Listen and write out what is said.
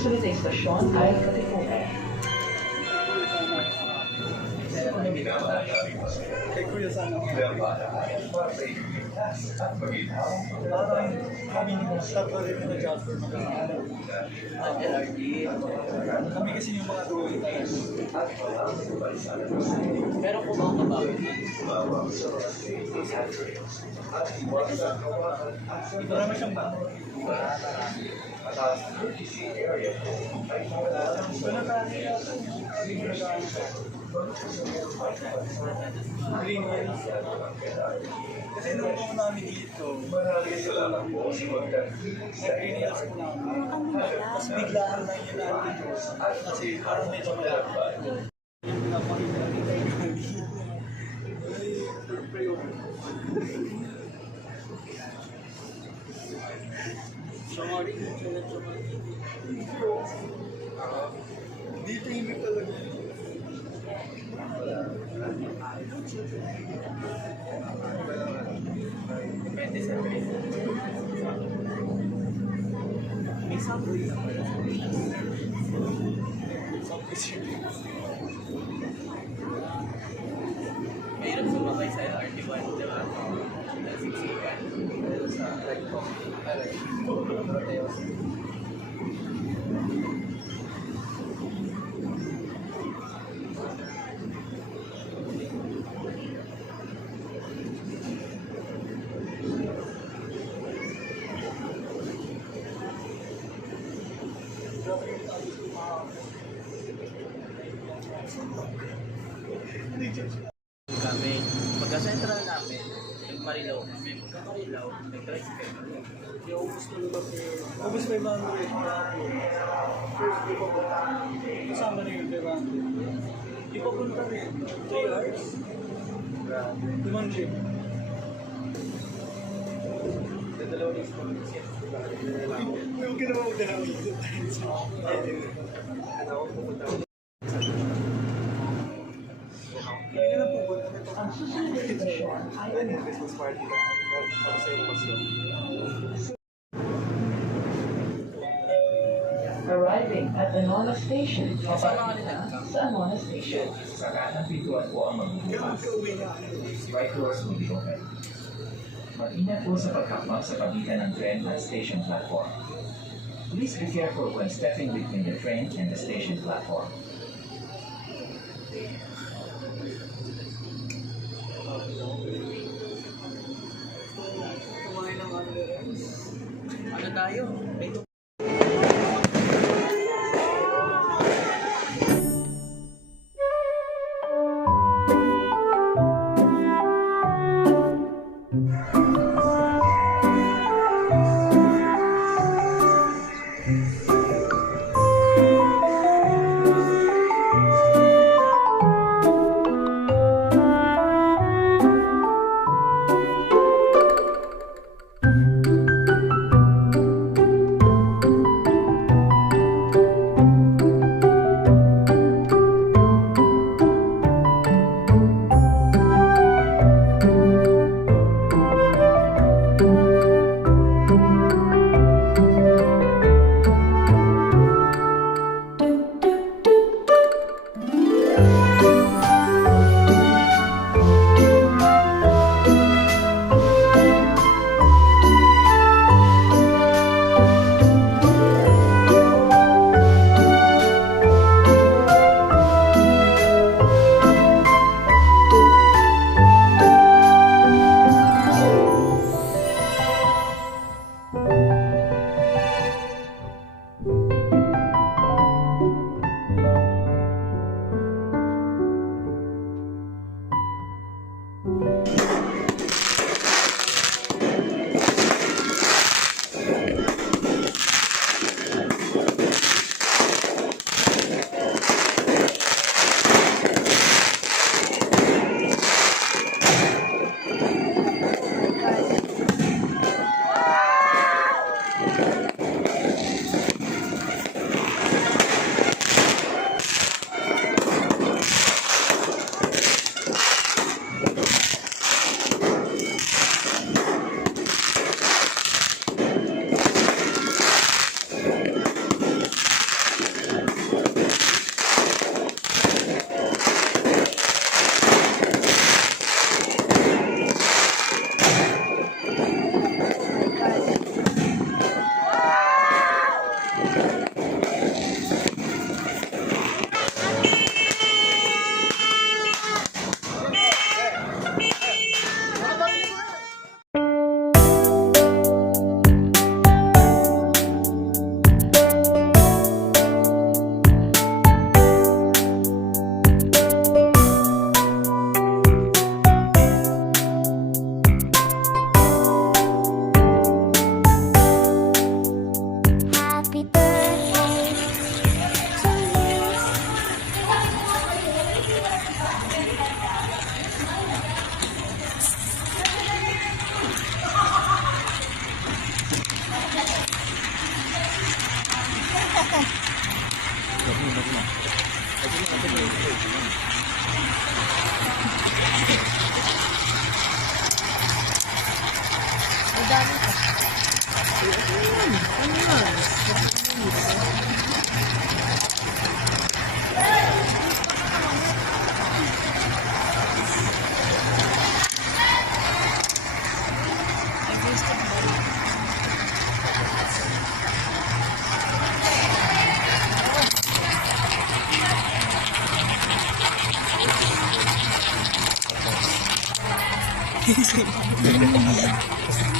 susunod na istasyon ay Katipunan. Kay Kuya sana. Parang kami ni Mustafa rin na Jasper kami kasi yung mga drawing tayo. Pero kung mga ba? Marami siyang Green Hills. Kasi nung po namin dito, nag-Green Hills po namin. Tapos biglaan lang yun natin kasi parang medyo malapit. Dito hindi talaga. Depende sa preso. May subway na pala. Mayroon sumakay sa LRT1, di ba? Sa 61. Sa Recto. Kami, pagka-central namin, nag-Marilaw kami, pagka-Marilaw, nag-tricycle kami. Yung gusto nila po, ubus may mga first di pa punta. Kasama na yung Veranda. Di pa punta rin. 3 hours. Limang jeep. Dalawa na yung yung ginawa mo dalawa Ang susunod na istasyon ay Christmas party na. Tapos sa yung arriving at Anona Station. Sa Anona Station. Sa kanan pintuan po ang magbubukas. Right doors will be open. Mag-ingat po sa paghakbang sa pagitan ng tren at station platform. Please be careful when stepping between the train and the station platform. Ano tayo? dami pa. Ayun, ano yan?